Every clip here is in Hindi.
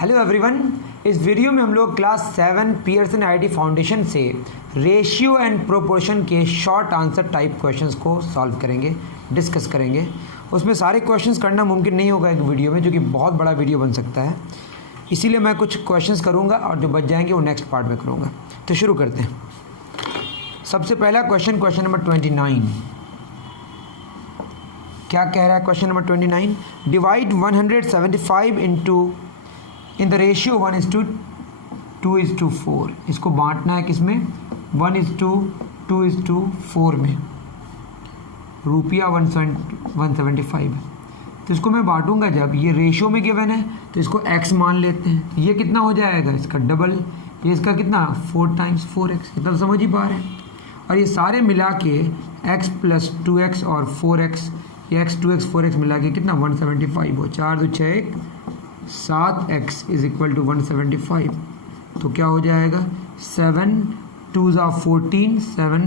हेलो एवरीवन, इस वीडियो में हम लोग क्लास 7 पियर्सन आईआईटी फाउंडेशन से रेशियो एंड प्रोपोर्शन के शॉर्ट आंसर टाइप क्वेश्चंस को सॉल्व करेंगे, डिस्कस करेंगे। उसमें सारे क्वेश्चंस करना मुमकिन नहीं होगा एक वीडियो में, जो कि बहुत बड़ा वीडियो बन सकता है। इसीलिए मैं कुछ क्वेश्चंस करूँगा और जो बच जाएंगे वो नेक्स्ट पार्ट में करूँगा। तो शुरू करते हैं। सबसे पहला क्वेश्चन नंबर 29 क्या कह रहा है? Question number 29, divide 175 in the ratio 1:2:4। इसको बांटना है किसमें? 1:2:4 में। रुपया 175। तो इसको मैं बांटूंगा जब ये रेशियो में गिवन है तो इसको x मान लेते हैं। ये कितना हो जाएगा? इसका डबल। ये इसका कितना? 4 टाइम्स 4x। इतना समझ ही पा रहे हैं। और ये सारे मिला के x + 2x और 4x, ये x 2x 4x मिला के कितना? 175 हो। 4 2 6 1 7x = 175। तो क्या हो जाएगा? 7 2 14 7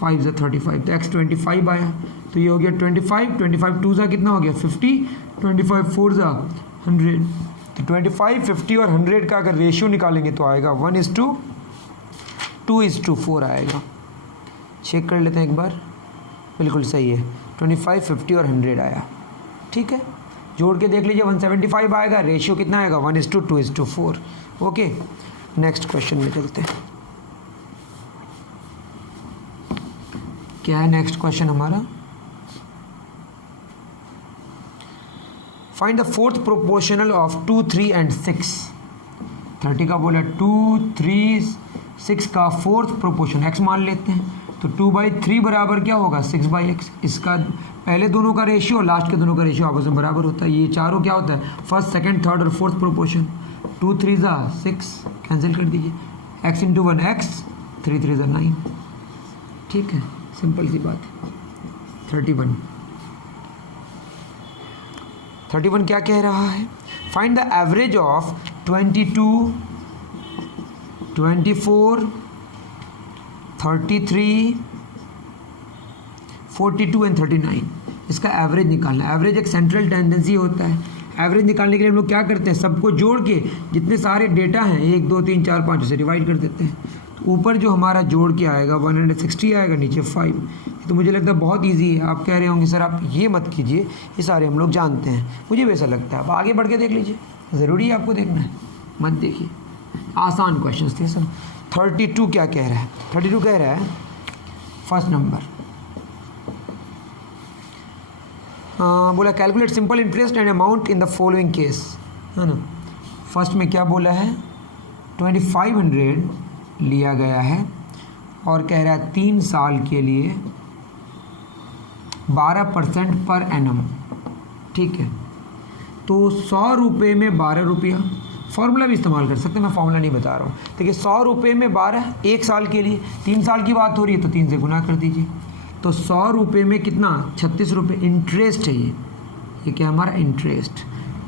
5 35। तो x 25 आया। तो ये हो गया 25 25 2 कितना हो गया? 50 25 4 100। तो 25 50 और 100 का अगर रेशियो निकालेंगे तो आएगा 1:2:4 आएगा। चेक कर लेते हैं एक बार। बिल्कुल सही है, 25 50 और 100 आया। ठीक है, जोड़ के देख लीजिए 175 आएगा। रेशियो कितना आएगा? 1:2:4। ओके, नेक्स्ट क्वेश्चन में चलते हैं। क्या है नेक्स्ट क्वेश्चन हमारा? Find the fourth proportional of 2 3 and 6। 30 का बोला 2 3 6 का फोर्थ प्रोपोर्शन x मान लेते हैं। तो 2/3 बराबर क्या होगा? 6/x। इसका पहले दोनों का रेशियो और लास्ट के दोनों का रेशियो आपस में बराबर होता है। ये चारों क्या होता है? फर्स्ट सेकंड थर्ड और फोर्थ प्रोपोर्शन। 2 3 6 कैंसिल कर दीजिए। x × 1 x, 3 3 9। ठीक है, सिंपल सी बात। 31 क्या कह रहा है? Find the average of 22 24 33 42 and 39। इसका एवरेज निकालना है। एवरेज एक सेंट्रल टेंडेंसी होता है। एवरेज निकालने के लिए हम लोग क्या करते हैं? सबको जोड़ के जितने सारे डेटा हैं 1 2 3 4 5 से डिवाइड कर देते हैं। तो ऊपर जो हमारा जोड़ के आएगा 160 आएगा, नीचे 5। तो मुझे लगता है बहुत इजी है। आप कह रहे होंगे सर आप ये मत कीजिए, ये सारे हम लोग जानते हैं। मुझे वैसा लगता है। आप आगे बढ़ के देख लीजिए, ज़रूरी है आपको देखना है, मत देखिए। आसान क्वेश्चन थे सब। 32 क्या कह रहा है? 32 कह रहा है फर्स्ट नंबर बोला calculate simple interest and amount in the following case, है ना। फर्स्ट में क्या बोला है? 2500 लिया गया है और कह रहा है 3 साल के लिए 12% पर एनम। ठीक है, तो 100 रुपये में 12 रुपया। फॉर्मूला भी इस्तेमाल कर सकते हैं, मैं फॉर्मूला नहीं बता रहा हूँ। देखिए 100 रुपये में 12, 1 साल के लिए 3 साल की बात हो रही है तो 3 से गुना कर दीजिए। तो 100 रुपये में कितना? 36 रुपये। इंटरेस्ट है ये क्या हमारा? इंटरेस्ट।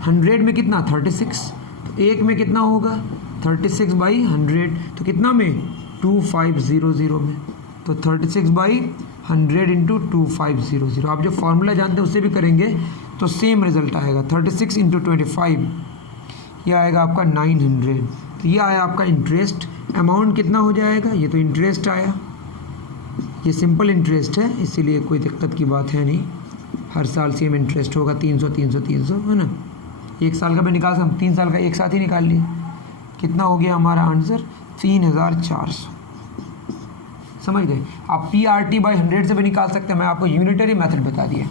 100 में कितना? 36। तो 1 में कितना होगा? 36/100। तो कितना में? 2500 में। तो 36/100 × 2500। आप जो फॉर्मूला जानते हैं उससे भी करेंगे तो सेम रिजल्ट आएगा। 36 × 25, ये आएगा आपका 900। तो ये आया आपका इंटरेस्ट। अमाउंट कितना हो जाएगा? ये तो इंटरेस्ट आया, ये सिंपल इंटरेस्ट है, इसीलिए कोई दिक्कत की बात है नहीं। हर साल सेम इंटरेस्ट होगा, 300 300 300, है ना। 1 साल का भी निकाल सकते, 3 साल का एक साथ ही निकाल लिए। कितना हो गया हमारा आंसर? 3400। समझ गए? आप PRT/100 से भी निकाल सकते हैं। मैं आपको यूनिटरी मेथड बता दिया।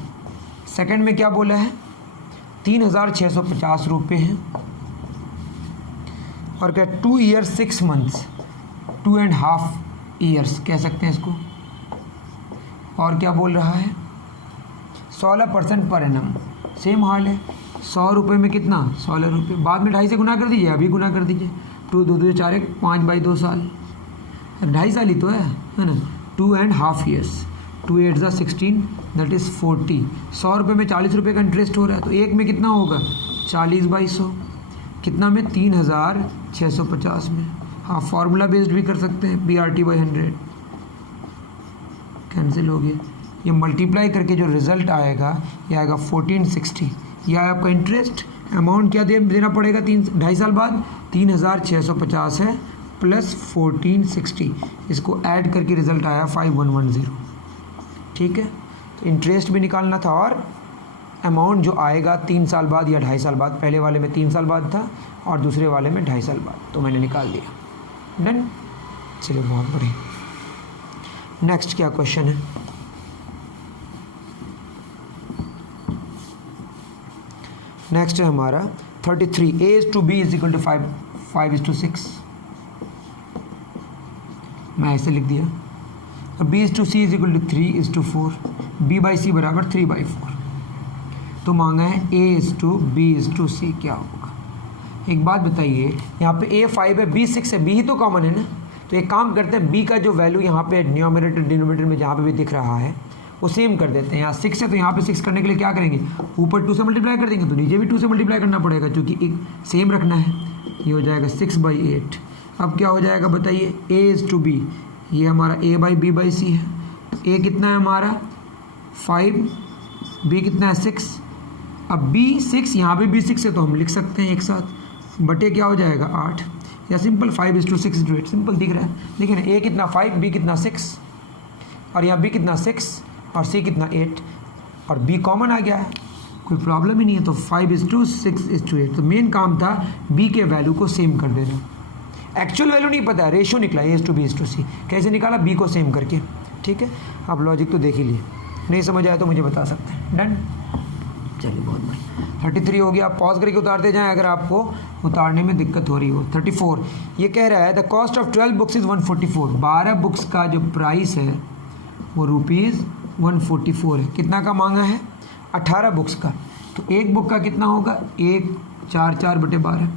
सेकंड में क्या बोला है? 3650 रुपये हैं और क्या 2 ईयर्स 6 मंथ्स, 2.5 ईयर्स कह सकते हैं इसको। और क्या बोल रहा है? 16% पर एनम। सेम हाल है। 100 रुपये में कितना? 16 रुपये। बाद में 2.5 से गुना कर दीजिए, अभी गुना कर दीजिए। 2 2 2 4 1 5/2 साल, 2.5 साल ही तो है ना। 2.5 ईयर्स। 2 8 16, that is 40। 100 रुपये में 40 रुपये का इंटरेस्ट हो रहा है। तो 1 में कितना होगा? 40/100। कितना में? 3650 में। हाँ, फार्मूला बेस्ड भी कर सकते हैं। PRT/100 कैंसिल हो गया। ये मल्टीप्लाई करके जो रिज़ल्ट आएगा ये आएगा 1460। यह है आपका इंटरेस्ट, अमाउंट क्या देना पड़ेगा 2.5 साल बाद, 3650 है प्लस 1460, इसको ऐड करके रिजल्ट आया 5110। ठीक है, तो इंटरेस्ट भी निकालना था और अमाउंट जो आएगा 3 साल बाद या 2.5 साल बाद, पहले वाले में 3 साल बाद था और दूसरे वाले में 2.5 साल बाद, तो मैंने निकाल दिया। डन, चलिए बहुत बढ़िया। नेक्स्ट क्या क्वेश्चन है? नेक्स्ट है हमारा 33, A/B = 5:6। मैं ऐसे लिख दिया। अब B/C = 3:4, B/C = 3/4। तो मांगा है A/B/C क्या होगा। एक बात बताइए, यहाँ पे A 5 है, B 6 है, B ही तो कॉमन है ना। तो एक काम करते हैं, B का जो वैल्यू यहाँ पे न्यूमरेटर डिनोमिनेटर में जहाँ पे भी दिख रहा है वो सेम कर देते हैं। यहाँ 6 है तो यहाँ पे 6 करने के लिए क्या करेंगे, ऊपर 2 से मल्टीप्लाई कर देंगे, तो नीचे भी 2 से मल्टीप्लाई करना पड़ेगा क्योंकि एक सेम रखना है। ये हो जाएगा 6/8। अब क्या हो जाएगा बताइए, A/B, ये हमारा A/B/C है। A कितना है हमारा 5, B कितना है 6। अब B 6, यहाँ पे भी 6 है तो हम लिख सकते हैं एक साथ, बटे क्या हो जाएगा 8, या सिंपल 5:6:8, सिंपल दिख रहा है। लेकिन A कितना 5, B कितना 6, और यहाँ B कितना 6 और C कितना 8, और B कॉमन आ गया है, कोई प्रॉब्लम ही नहीं है। तो 5:6:8। तो मेन काम था B के वैल्यू को सेम कर देना। एक्चुअल वैल्यू नहीं पता है, रेशियो निकला A/B/C। कैसे निकाला, B को सेम करके। ठीक है, आप लॉजिक तो देख ही लिए, नहीं समझ आया तो मुझे बता सकते हैं। डन, चलिए बहुत बढ़िया। 33 हो गया, आप पॉज करके उतारते जाएं अगर आपको उतारने में दिक्कत हो रही हो। 34 ये कह रहा है the cost of 12 books is 144। 12 books का जो प्राइस है वो ₹144 है। कितना का मांगा है, 18 बुक्स का। तो एक बुक का कितना होगा, 1 4 4/12,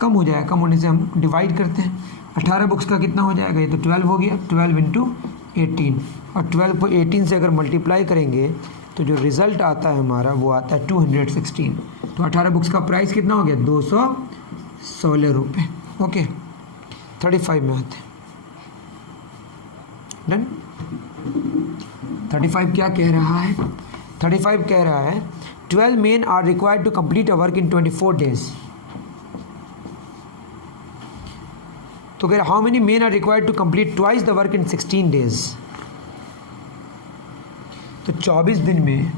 कम हो जाएगा, कम होने से हम डिवाइड करते हैं। 18 बुक्स का कितना हो जाएगा, ये तो 12 हो गया, 12 × 18, और 12 को 18 से अगर मल्टीप्लाई करेंगे तो जो रिज़ल्ट आता है हमारा वो आता है 216। तो 18 बुक्स का प्राइस कितना हो गया, 216 रुपये। ओके, 35 में आते हैं। डन। 35 क्या कह रहा है, 35 कह रहा है 12 men are required to complete a work in 24 days। तो कह रहा how many men are required to complete twice the work in 16 days। तो 24 दिन में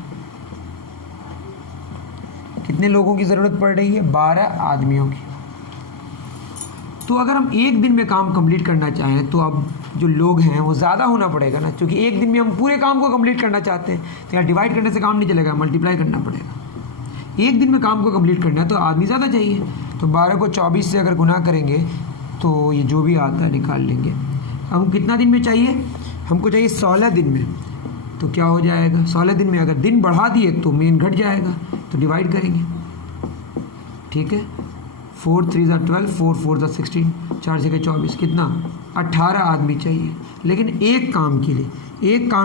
कितने लोगों की ज़रूरत पड़ रही है, 12 आदमियों की। तो अगर हम एक दिन में काम कंप्लीट करना चाहें तो अब जो लोग हैं वो ज़्यादा होना पड़ेगा ना, क्योंकि एक दिन में हम पूरे काम को कंप्लीट करना चाहते हैं। तो यहाँ डिवाइड करने से काम नहीं चलेगा, मल्टीप्लाई करना पड़ेगा। एक दिन में काम को कंप्लीट करना है तो आदमी ज़्यादा चाहिए। तो 12 को 24 से अगर गुना करेंगे तो ये जो भी आता है निकाल लेंगे। हमको कितना दिन में चाहिए, हमको चाहिए 16 दिन में। तो क्या हो जाएगा, 16 दिन में अगर दिन बढ़ा दिए तो मेन घट जाएगा, तो डिवाइड करेंगे। ठीक है, 4 3 12, 4 4 16, 4 6 24, कितना 18 आदमी चाहिए। लेकिन एक काम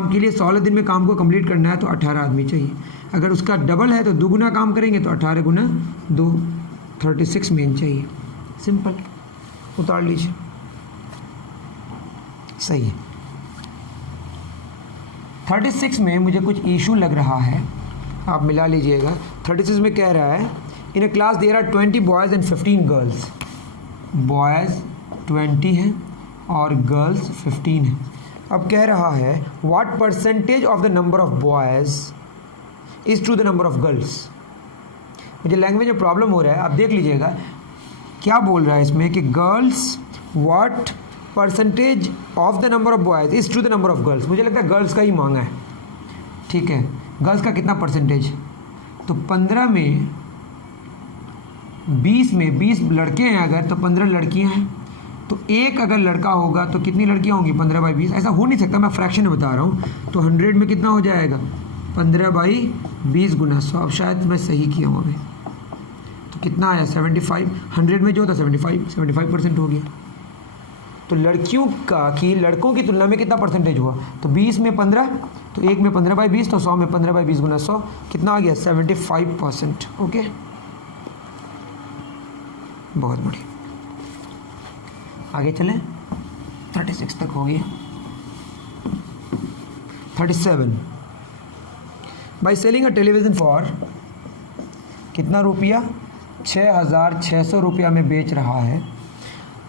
के लिए 16 दिन में काम को कंप्लीट करना है तो 18 आदमी चाहिए। अगर उसका डबल है तो 2 गुना काम करेंगे तो 18 × 2, 36 मेन चाहिए। सिंपल, उतार लीजिए, सही है। 36 में मुझे कुछ इशू लग रहा है, आप मिला लीजिएगा। 36 में कह रहा है in a class there are 20 boys and 15 girls. Boys 20 हैं और गर्ल्स 15 हैं। अब कह रहा है what percentage of the number of boys is to the number of girls. मुझे लैंग्वेज में प्रॉब्लम हो रहा है, आप देख लीजिएगा क्या बोल रहा है इसमें कि girls what percentage of the number of boys is to the number of girls. मुझे लगता है गर्ल्स का ही मांगा है। ठीक है, गर्ल्स का कितना परसेंटेज, तो 15 में 20 लड़के हैं अगर, तो 15 लड़कियां हैं। तो एक अगर लड़का होगा तो कितनी लड़कियां होंगी, 15/20। ऐसा हो नहीं सकता, मैं फ्रैक्शन में बता रहा हूँ। तो 100 में कितना हो जाएगा, 15/20 × 100। अब शायद मैं सही किया हूँ अभी, तो कितना आया 75। 100 में जो था 75% हो गया। तो लड़कियों का कि लड़कों की तुलना में कितना परसेंटेज हुआ, तो 20 में 15, तो एक में 15/20, तो 100 में 15/20 × 100 कितना आ गया 75%। ओके, बहुत बढ़िया। आगे चलें, 36 तक हो गया। 37 by selling a television for कितना रुपया, 6,600 रुपया में बेच रहा है,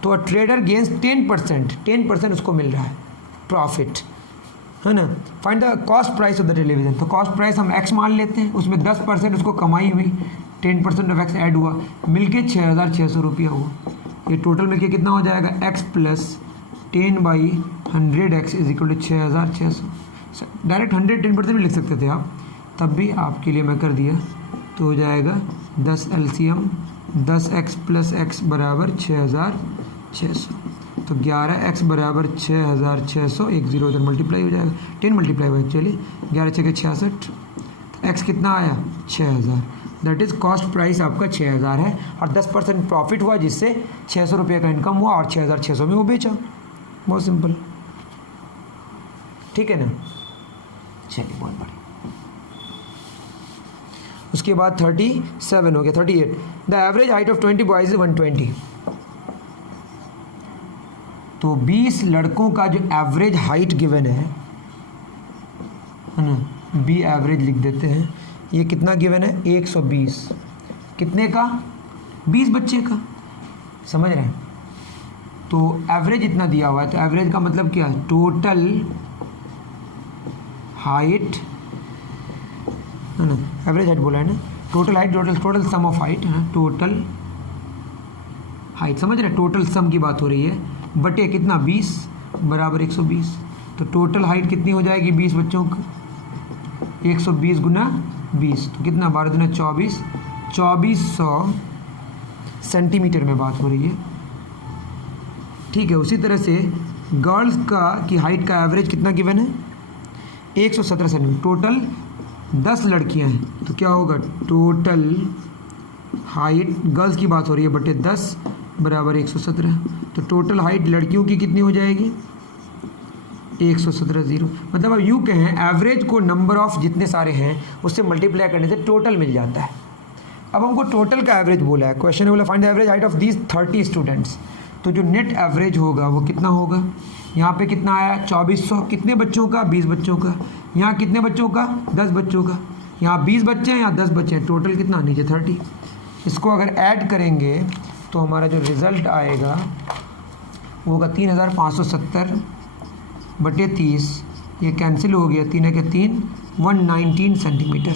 तो अ ट्रेडर गेन्स 10% उसको मिल रहा है प्रॉफिट, है ना। Find the cost price of the television, तो कॉस्ट प्राइस हम x मान लेते हैं, उसमें 10% उसको कमाई हुई, 10% ऑफ x ऐड हुआ, मिलके 6,600 रुपया हुआ। ये टोटल मिलके कितना हो जाएगा, x plus 10/100x is equal to 6,600। Direct 110% भी लिख सकते थे आप, तब भी आपके लिए मैं कर दिया, तो हो जाएगा 10 LCM 10x प्लस x बराबर 6,600, तो 11x बराबर 6,600, एक जीरो उधर मल्टीप्लाई हो जाएगा, 10 मल्टीप्लाई हुआ एक्चुअली, 11 6 66, x कितना आया 6,000, दैट इज़ कॉस्ट प्राइस आपका 6,000 है, और 10% प्रॉफिट हुआ जिससे 600 रुपये का इनकम हुआ और 6,600 में वो बेचा। बहुत सिंपल, ठीक है ना। चलिए बहुत बढ़िया। उसके बाद 37 हो गया, 38, the average height of 20 boys is 120, तो 20 लड़कों का जो एवरेज हाइट गिवन है ना, बी एवरेज लिख देते हैं, ये कितना गिवन है 120, कितने का, 20 बच्चे का, समझ रहे हैं। तो एवरेज इतना दिया हुआ है, तो एवरेज का मतलब क्या है, टोटल हाइट, है ना, एवरेज हाइट बोला है ना, total height, total sum of height, है टोटल हाइट, समझ रहे हैं, टोटल सम की बात हो रही है, बटे कितना 20 बराबर 120, तो टोटल हाइट कितनी हो जाएगी 20 बच्चों का, 120 गुना 20, तो कितना 12 गुना 24, 2400 सेंटीमीटर में बात हो रही है, ठीक है। उसी तरह से गर्ल्स का की हाइट का एवरेज कितना गिवन है 117 सेंटीमीटर, टोटल 10 लड़कियां हैं, तो क्या होगा टोटल हाइट, गर्ल्स की बात हो रही है, बटे 10 बराबर 117, तो टोटल हाइट लड़कियों की कितनी हो जाएगी 117 जीरो, मतलब अब यूँ कहें एवरेज को नंबर ऑफ जितने सारे हैं उससे मल्टीप्लाई करने से टोटल मिल जाता है। अब हमको टोटल का एवरेज बोला है, क्वेश्चन है बोला find the average height of these 30 students, तो जो नेट एवरेज होगा वो कितना होगा, यहाँ पे कितना आया 2400, कितने बच्चों का 20 बच्चों का, यहाँ कितने बच्चों का 10 बच्चों का, यहाँ 20 बच्चे हैं, यहाँ 10 बच्चे हैं, टोटल कितना नीचे 30, इसको अगर ऐड करेंगे तो हमारा जो रिज़ल्ट आएगा वो होगा 3,570 बटे 30, ये कैंसिल हो गया, 3 के 3 119 सेंटीमीटर,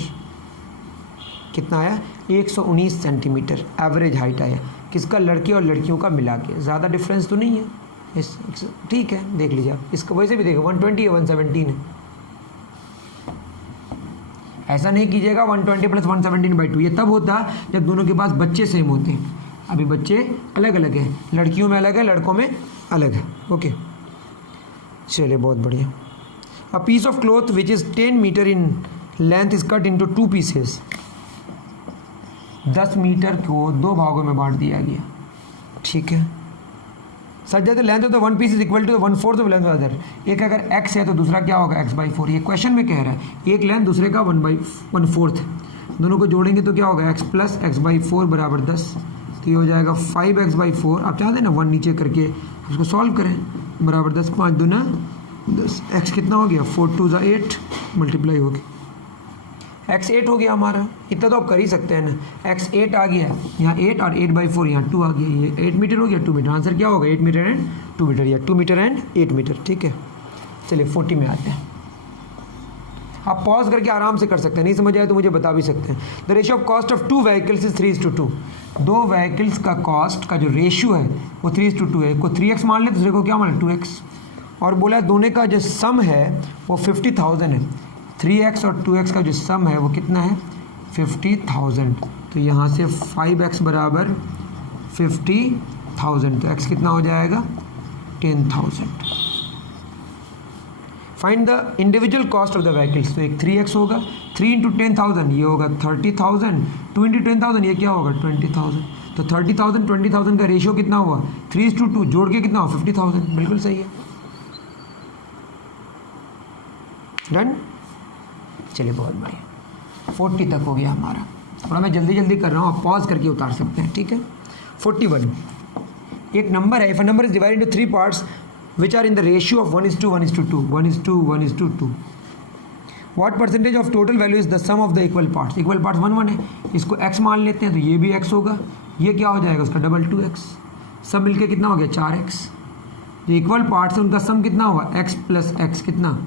कितना आया 119 सेंटीमीटर एवरेज हाइट आया, किसका, लड़के और लड़कियों का मिला के, ज़्यादा डिफरेंस तो नहीं है इस, ठीक है, देख लीजिए आप इसका, वैसे भी देखो 120 है 117 है, ऐसा नहीं कीजिएगा 120 प्लस 117/2, ये तब होता जब दोनों के पास बच्चे सेम होते हैं, अभी बच्चे अलग अलग हैं, लड़कियों में अलग है, लड़कों में अलग है, ओके। चलिए बहुत बढ़िया। A piece of cloth which is 10 metre in length is cut into 2 pieces, 10 metre को 2 भागों में बांट दिया गया, ठीक है। Such that the length of the one piece is equal to 1/4 of length of other, एक अगर x है तो दूसरा क्या होगा x/4, ये क्वेश्चन में कह रहा है, एक लेंथ दूसरे का 1/4, दोनों को जोड़ेंगे तो क्या होगा x प्लस x/4 बराबर 10, तो ये हो जाएगा 5x/4, आप चाहते हैं ना 1 नीचे करके उसको सॉल्व करें, बराबर 10, 5 दूना 10, x कितना हो गया 4 2 ज़ा 8 मल्टीप्लाई हो गया, x 8 हो गया हमारा, इतना तो आप कर ही सकते हैं ना, x 8 आ गया, यहाँ 8 और 8/4 यहाँ 2 आ गया, ये 8 मीटर हो गया, 2 मीटर, आंसर क्या होगा 8 मीटर एंड 2 मीटर, या 2 मीटर एंड 8 मीटर, ठीक है। चलिए 40 में आते हैं, आप पॉज करके आराम से कर सकते हैं, नहीं समझ आए तो मुझे बता भी सकते हैं। The ratio of cost of 2 vehicles is 3:2, 2 vehicles का कॉस्ट का जो रेशियो है वो 3:2 है, को 3x मान ले, दूसरे को क्या मान ले 2x, और बोला दोनों का जो सम है वो 50,000 है, 3x और 2x का जो सम है वो कितना है 50,000, तो यहाँ से 5x बराबर 50,000, तो x कितना हो जाएगा 10,000। Find the individual cost of the vehicles, तो एक 3x होगा, 3 × 10,000 ये होगा 30,000, 2 × 10,000 ये क्या होगा 20,000, तो 30,000 20,000 का रेशियो कितना हुआ 3:2, जोड़ के कितना हुआ 50,000, बिल्कुल सही है, डन। चलिए बहुत बढ़िया, 40 तक हो गया हमारा, थोड़ा मैं जल्दी जल्दी कर रहा हूँ, आप पॉज करके उतार सकते हैं, ठीक है। 41, एक नंबर है, if a number is divided into 3 parts which are in the ratio of 1:1:2, 1:1:2, what percentage of total value is the sum of the equal parts, equal parts 1 1 है, इसको x मान लेते हैं तो ये भी x होगा, ये क्या हो जाएगा उसका डबल 2x, सब मिलके कितना हो गया 4x, जो इक्वल पार्ट्स है उनका सम कितना हुआ x प्लस x कितना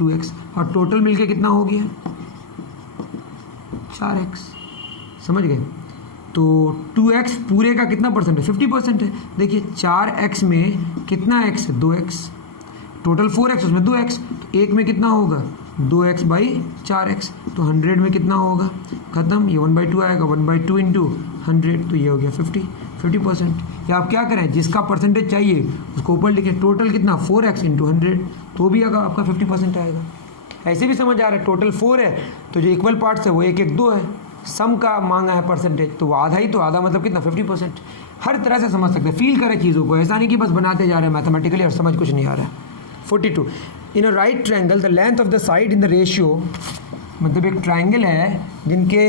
2x, और टोटल मिलके कितना हो गया 4x, समझ गए। तो 2x पूरे का कितना परसेंट है 50% है, देखिए 4x में कितना x है 2x, टोटल 4x उसमें 2x, तो एक में कितना होगा 2x बाई 4x, तो 100 में कितना होगा खत्म, ये 1/2 आएगा, 1/2 इंटू 100, तो ये हो गया 50%। या आप क्या करें, जिसका परसेंटेज चाहिए उसको ऊपर लिखें, टोटल कितना 4x इंटू 100, तो भी अगर आपका 50% आएगा। ऐसे भी समझ आ रहा है, टोटल 4 है तो जो इक्वल पार्ट्स है वो 1 1 2 है, सम का मांगा है परसेंटेज, तो वो आधा ही, तो आधा मतलब कितना 50%। हर तरह से समझ सकते हैं, फील करें चीज़ों को, ऐसा नहीं कि बस बनाते जा रहे हैं मैथमेटिकली और समझ कुछ नहीं आ रहा है। 42 in a right triangle the length of the side in the ratio, मतलब एक ट्रायंगल है जिनके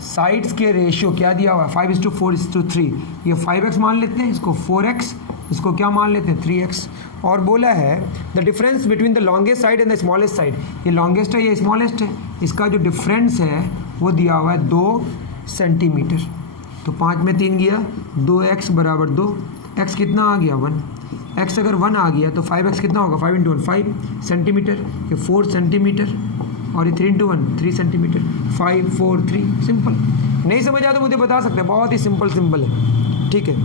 साइड्स के रेशियो क्या दिया हुआ है 5:4:3, ये 5x मान लेते हैं, इसको 4x, इसको क्या मान लेते हैं 3x, और बोला है the difference between the longest side and the smallest side, ये लॉन्गेस्ट है ये स्मॉलेस्ट है, इसका जो डिफरेंस है वो दिया हुआ है 2 सेंटीमीटर, तो 5 में 3 गया, 2x बराबर 2, x कितना आ गया 1, x अगर 1 आ गया तो 5x कितना होगा 5 इंटू 1 5 सेंटीमीटर, ये 4 सेंटीमीटर, और ये 3 इंटू 1 3 सेंटीमीटर, 5 4 3, सिंपल। नहीं समझ आया तो मुझे बता सकते हैं, बहुत ही सिंपल है, ठीक है,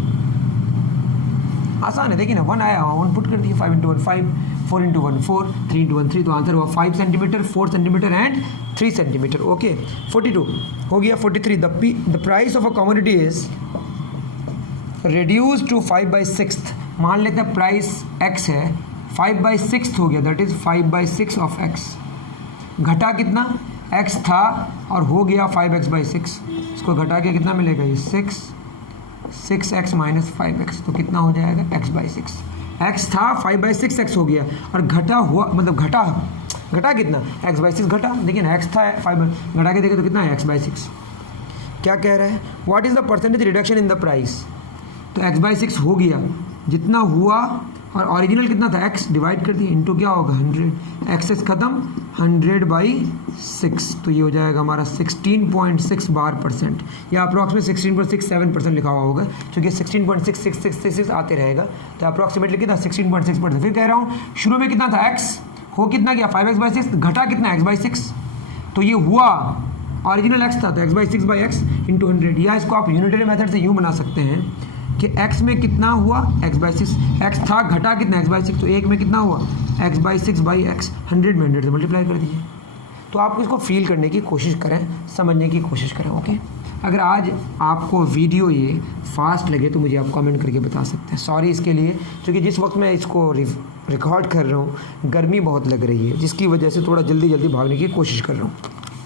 आसान है। देखिए ना 1 आया 1 पुट कर दिए, 5 इंटू 1 5, 4 इंटू 1 4, 3 इंटू 1 3, तो आंसर हुआ 5 centimetre 4 centimetre and 3 centimetre. Okay 42 हो गया। 43 the price of a commodity is reduce to 5/6, मान लेते हैं प्राइस x है 5/6 हो गया, दैट इज 5/6 ऑफ x, घटा कितना x था और हो गया 5x/6, इसको घटा के कितना मिलेगा ये 6x माइनस 5x, तो कितना हो जाएगा x/6, x था 5/6x हो गया और घटा हुआ, मतलब घटा कितना x/6 घटा, देखिए ना x था 5, घटा के देखे तो कितना है x/6। क्या कह रहा है, what is the percentage reduction in the price, तो x/6 हो गया, जितना हुआ और ओरिजिनल कितना था x डिवाइड कर दिया इंटू क्या होगा 100, एक्सेस खत्म 100/6, तो ये हो जाएगा हमारा 16.6 बार परसेंट, या अप्रॉक्सीमेट 16.67% लिखा हुआ होगा, क्योंकि 16.6666 आते रहेगा, तो अप्रॉक्सीमेटली कितना 16.6%। फिर कह रहा हूँ शुरू में कितना था x, हो कितना गया 5x/6, घटा कितना x/6, तो ये हुआ ओरिजिनल x था तो x/6/x इंटू 100, या इसको आप यूनिटरी मेथड से यूँ बना सकते हैं कि x में कितना हुआ x/6, x था घटा कितना x/6, तो एक में कितना हुआ x/6/x, 100 में 100 से मल्टीप्लाई कर दीजिए। तो आप इसको फील करने की कोशिश करें, समझने की कोशिश करें। ओके, अगर आज आपको वीडियो ये फास्ट लगे तो मुझे आप कमेंट करके बता सकते हैं, सॉरी इसके लिए, क्योंकि जिस वक्त मैं इसको रिकॉर्ड कर रहा हूँ गर्मी बहुत लग रही है, जिसकी वजह से थोड़ा जल्दी भागने की कोशिश कर रहा हूँ।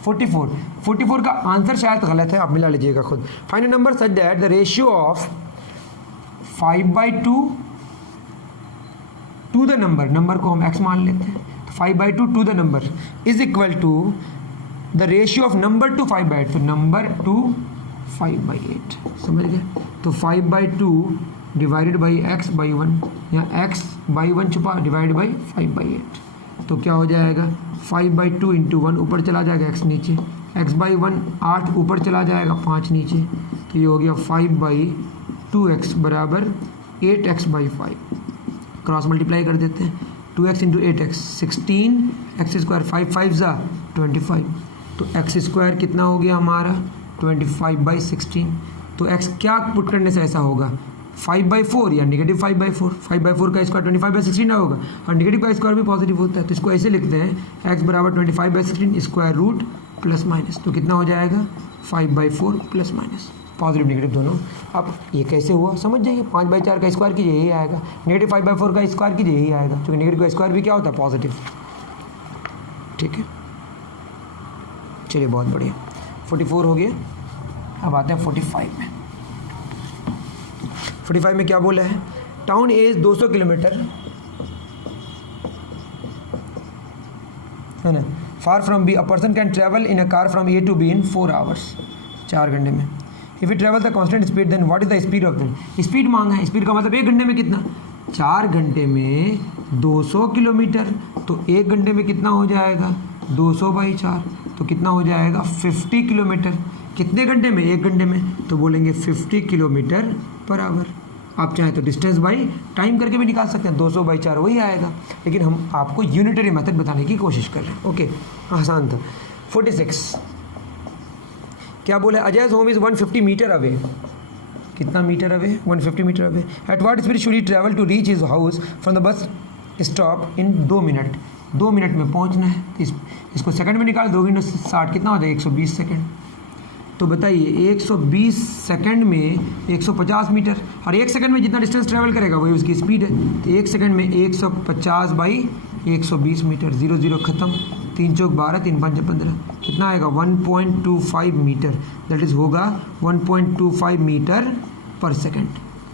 44 का आंसर शायद गलत है, आप मिला लीजिएगा खुद। Final number such that the ratio of 5/2 to the number को हम x मान लेते हैं, तो 5/2 to the number is equal to the ratio of number to 5/8, तो नंबर टू 5/8, समझ गए। तो 5/2 डिवाइडेड बाई x/1, या x/1 छुपा डिवाइड बाई 5/8, तो क्या हो जाएगा 5/2 इंटू 1 ऊपर चला जाएगा x नीचे, x/1 8 ऊपर चला जाएगा 5 नीचे, तो ये हो गया 5/2x बराबर 8x/5, क्रॉस मल्टीप्लाई कर देते हैं, 2x इंटू 8x 16x², 5 5 25, तो x² कितना हो गया हमारा 25/16, तो x क्या पुट करने से ऐसा होगा 5/4 या नेगेटिव 5/4, 5/4 का स्क्वायर 25/16 होगा, और नेगेटिव का स्क्वायर भी पॉजिटिव होता है, तो इसको ऐसे लिखते हैं x बराबर 25/16 स्क्वायर रूट प्लस माइनस, तो कितना हो जाएगा 5/4 प्लस माइनस, पॉजिटिव नेगेटिव दोनों। अब ये कैसे हुआ समझ जाइए, 5/4 का स्क्वायर कीजिए यही आएगा, नेगेटिव 5/4 का स्क्वायर कीजिए यही आएगा, क्योंकि नेगेटिव का स्क्वायर भी क्या होता है पॉजिटिव, ठीक है। चलिए बहुत बढ़िया, 44 हो गया। अब आते हैं 45 में। 45 में क्या बोला है, टाउन एज 200 किलोमीटर है ना, far from B, a person can travel in a car from A to B in 4 hours, 4 घंटे में। If you travel the constant speed then what is the speed of the, speed मांगा है, स्पीड का मतलब 1 घंटे में कितना, 4 घंटे में 200 किलोमीटर, तो 1 घंटे में कितना हो जाएगा 200/4, तो कितना हो जाएगा 50 किलोमीटर। कितने घंटे में 1 घंटे में, तो बोलेंगे 50 किलोमीटर पर आवर। आप चाहें तो डिस्टेंस बाई टाइम करके भी निकाल सकते हैं, 200/4 वही आएगा, लेकिन हम आपको यूनिटरी मेथड बताने की कोशिश कर रहे हैं। ओके, आसान था। 46 क्या बोला, अजय's होम इज़ 150 मीटर अवे। कितना metre away, 150 metre away. At what speed should he travel to reach his house from the bus stop in 2 minute. 2 minute में पहुंचना है। इसको सेकंड में निकाल, 2 × 60 कितना हो जाएगा 120 सेकंड। तो बताइए 120 सेकंड में 150 मीटर, और 1 सेकंड में जितना डिस्टेंस ट्रैवल करेगा वही उसकी स्पीड है। तो 1 सेकंड में 150/120 मीटर, 0 0 खत्म, 3 चौक 12, 3 5 15, कितना आएगा 1.25 मीटर। दैट इज़ होगा 1.25 मीटर पर सेकंड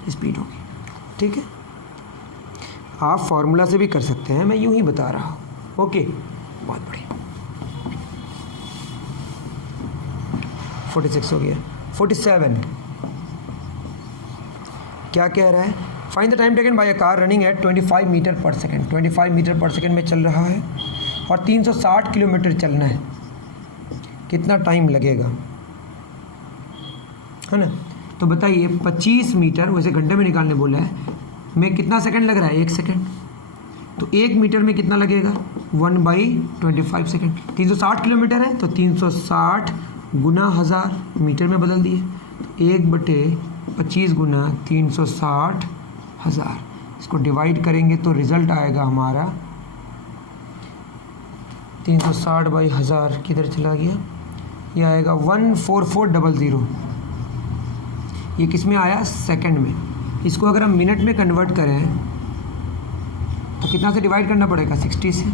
स्पीड होगी। ठीक है, आप फॉर्मूला से भी कर सकते हैं, मैं यूं ही बता रहा हूँ। ओके, बहुत बढ़िया। 46 हो गया। 47 क्या कह रहा है, find the time taken by a car running at 25 metre per second. 25 metre per second में चल रहा है और 360 किलोमीटर चलना है, कितना टाइम लगेगा, है ना। तो बताइए 25 मीटर, वैसे घंटे में निकालने बोला है, में कितना सेकंड लग रहा है 1 सेकंड। तो 1 मीटर में कितना लगेगा 1/25 सेकंड। 360 किलोमीटर है तो 360 गुना 1000 मीटर में बदल दिए, तो 1/25 गुना 360 1000। इसको डिवाइड करेंगे तो रिजल्ट आएगा हमारा 360/1000 किधर चला गया, ये आएगा 14400। ये किस में आया, सेकंड में। इसको अगर हम मिनट में कन्वर्ट करें तो कितना से डिवाइड करना पड़ेगा 60 से,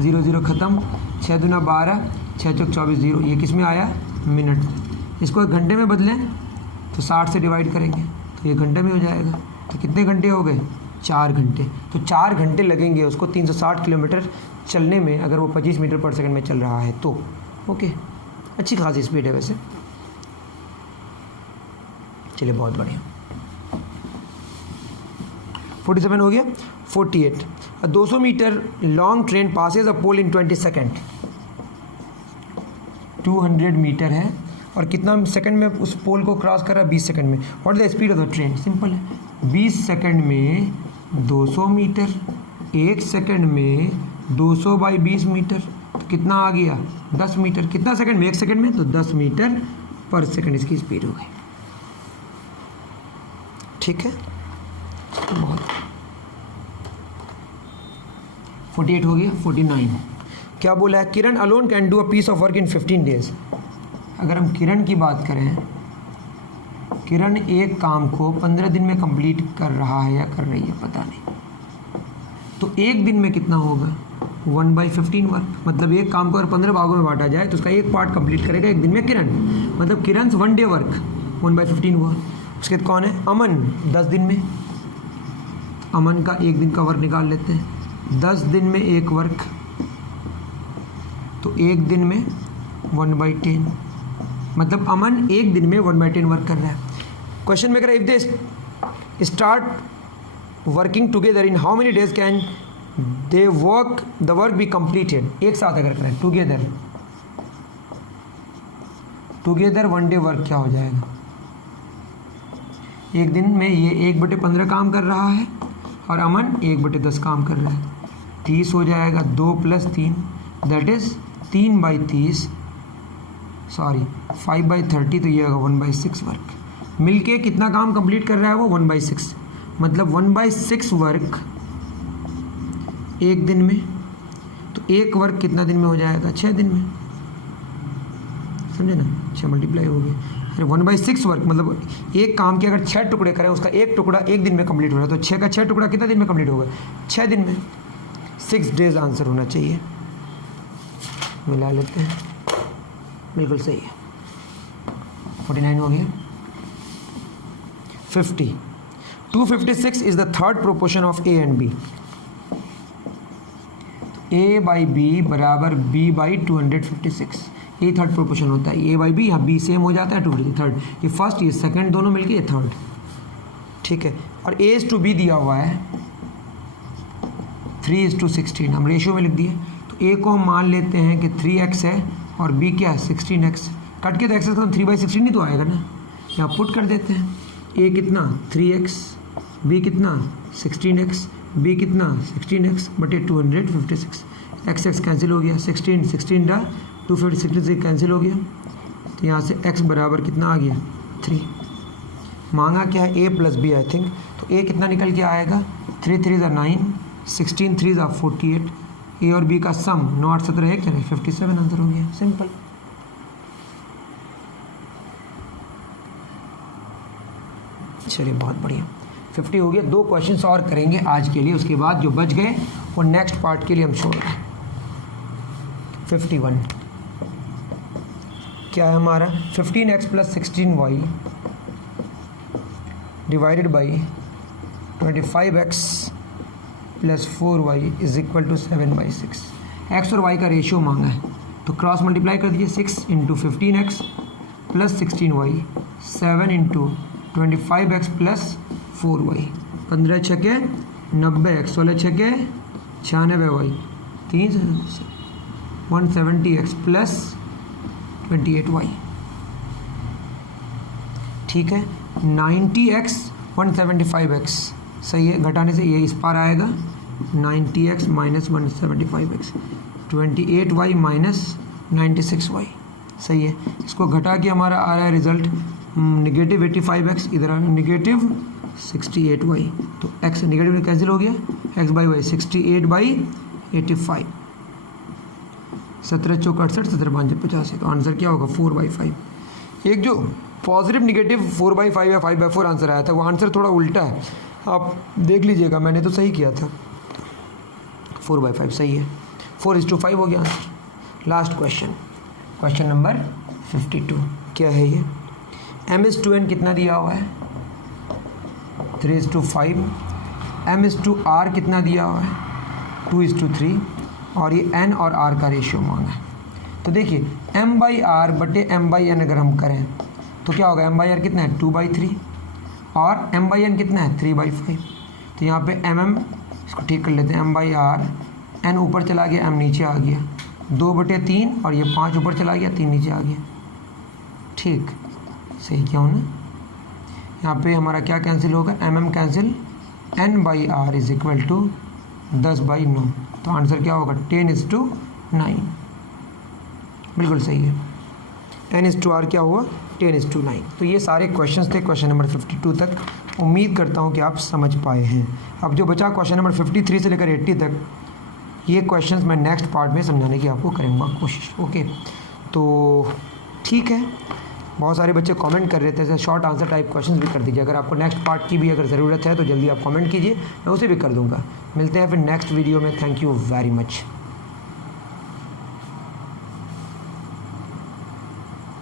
0 0 खत्म, 6 दूना 12, 6 चौक 24 0। ये किस में आया, मिनट में। इसको एक घंटे में बदलें तो 60 से डिवाइड करेंगे तो ये घंटे में हो जाएगा। तो कितने घंटे हो गए, 4 घंटे। तो 4 घंटे लगेंगे उसको 360 किलोमीटर चलने में, अगर वो 25 मीटर पर सेकंड में चल रहा है तो। ओके, अच्छी खासी स्पीड है वैसे। चलिए, बहुत बढ़िया। 47 हो गया। 48 200 मीटर लॉन्ग ट्रेन पासेज अ पोल इन 20 सेकेंड। 200 मीटर है और कितना सेकंड में उस पोल को क्रॉस कर रहा है, 20 सेकंड में। What is the speed of the train, simple है, 20 सेकंड में 200 मीटर, 1 सेकंड में 200/20 मीटर, तो कितना आ गया 10 मीटर। कितना सेकंड में, 1 सेकंड में, तो 10 मीटर पर सेकंड इसकी स्पीड हो गई। ठीक है, बहुत। 48 हो गया। 49 क्या बोला है, Kiran alone can do a piece of work in 15 days. अगर हम किरण की बात करें, किरण एक काम को 15 दिन में कंप्लीट कर रहा है या कर रही है, पता नहीं। तो एक दिन में कितना होगा 1/15 वर्क, मतलब एक काम को अगर 15 भागों में बांटा जाए तो उसका एक पार्ट कंप्लीट करेगा एक दिन में किरण, मतलब किरण 1 डे वर्क 1/15 हुआ। उसके बाद कौन है, अमन 10 दिन में। अमन का एक दिन का वर्क निकाल लेते हैं, 10 दिन में एक वर्क, तो एक दिन में 1/10, मतलब अमन एक दिन में 1/10 वर्क कर रहा है। क्वेश्चन में कह रहा है, if they start working together in how many days can they work the work be completed. एक साथ अगर करें टुगेदर 1 डे वर्क क्या हो जाएगा, एक दिन में ये 1/15 काम कर रहा है और अमन 1/10 काम कर रहा है, 30 हो जाएगा। 2 + 3 दैट इज़ 3/30, सॉरी 5/30, तो ये होगा 1/6 वर्क। मिलके कितना काम कंप्लीट कर रहा है वो 1/6, मतलब 1/6 वर्क एक दिन में। तो एक वर्क कितना दिन में हो जाएगा, 6 दिन में, समझे ना, 6 मल्टीप्लाई हो गया। अरे 1/6 वर्क मतलब एक काम के अगर 6 टुकड़े करें, उसका एक टुकड़ा एक दिन में कंप्लीट हो रहा है, तो 6 का 6 टुकड़ा कितना दिन में कंप्लीट होगा, 6 दिन में। 6 डेज आंसर होना चाहिए। मिला लेते हैं, बिल्कुल सही है। 49 हो गया। 50 256 is the third proportion of A and B. A/B बराबर B/256, ये थर्ड प्रोपोर्शन होता है। A/B, यहाँ B सेम हो जाता है, 2 थर्ड, ये फर्स्ट ये सेकंड दोनों मिलके ये थर्ड। ठीक है। और A/B दिया हुआ है 3:16, हम रेशियो में लिख दिए। तो A को हम मान लेते हैं कि 3x है और B क्या है 16x। कट के तो एक्स खत्म 3/16 ही तो आएगा ना, यहाँ पुट कर देते हैं। A कितना 3x, B कितना 16x, B कितना 16x बटे 256, x कैंसिल हो गया, 16 डा 256 कैंसिल हो गया। तो यहाँ से x बराबर कितना आ गया 3। मांगा क्या है A + B आई थिंक। तो A कितना निकल के आएगा 3 3 = 9, 16 3 = 48। A और B का सम 9 8 17 है क्या नहीं 57 आंसर हो गया, सिंपल। चलिए बहुत बढ़िया, 50 हो गया। 2 क्वेश्चंस और करेंगे आज के लिए, उसके बाद जो बच गए वो नेक्स्ट पार्ट के लिए हम छोड़ रहे हैं। 51 क्या है हमारा 15x + 16y divided by 25x + 4y = 7/6। x और y का रेशियो मांगा है, तो क्रॉस मल्टीप्लाई कर दीजिए। 6 × 15x + 16y, 7 × 25x + 4y, 15 छके 90x, 16 छके 96y, 170x + 28y, ठीक है। 90x 175x, सही है, घटाने से ये इस पार आएगा 90x - 175x, 28y - 96y, सही है। इसको घटा के हमारा आ रहा है रिजल्ट -85x, इधर आ -68y। तो x नेगेटिव कैंसिल हो गया, x/y 68/85, 17 चौक 68, 17 5 85। तो आंसर क्या होगा 4/5। एक जो पॉजिटिव निगेटिव 4/5 या 5/4 आंसर आया था वो आंसर थोड़ा उल्टा है, आप देख लीजिएगा, मैंने तो सही किया था। 4/5 सही है, 4:5 हो गया आंसर। लास्ट क्वेश्चन नंबर 52 क्या है ये। m/n कितना दिया हुआ है 3:5, m/r कितना दिया हुआ है 2:3, और ये n और r का रेशियो मांगा है। तो देखिए m/r बटे m/n अगर हम करें तो क्या होगा, m/r कितना है 2/3 और m/n कितना है 3/5। तो यहाँ पे mm इसको ठीक कर लेते हैं, m/r, n ऊपर चला गया, m नीचे आ गया, 2/3 और ये 5 ऊपर चला गया, 3 नीचे आ गया, ठीक, सही क्या हो ना। यहाँ पे हमारा क्या कैंसिल होगा, mm कैंसिल, n/r = 10/9। तो आंसर क्या होगा 10:9, बिल्कुल सही है। n/r क्या हुआ 10:9। तो ये सारे क्वेश्चंस थे क्वेश्चन नंबर 52 तक। उम्मीद करता हूँ कि आप समझ पाए हैं। अब जो बचा क्वेश्चन नंबर 53 से लेकर 80 तक, ये क्वेश्चंस मैं नेक्स्ट पार्ट में समझाने की आपको करूँगा कोशिश। ओके, तो ठीक है। बहुत सारे बच्चे कमेंट कर रहे थे, ऐसे शॉर्ट आंसर टाइप क्वेश्चंस भी कर दीजिए। अगर आपको नेक्स्ट पार्ट की भी अगर ज़रूरत है तो जल्दी आप कमेंट कीजिए, मैं उसे भी कर दूँगा। मिलते हैं फिर नेक्स्ट वीडियो में। Thank you very much.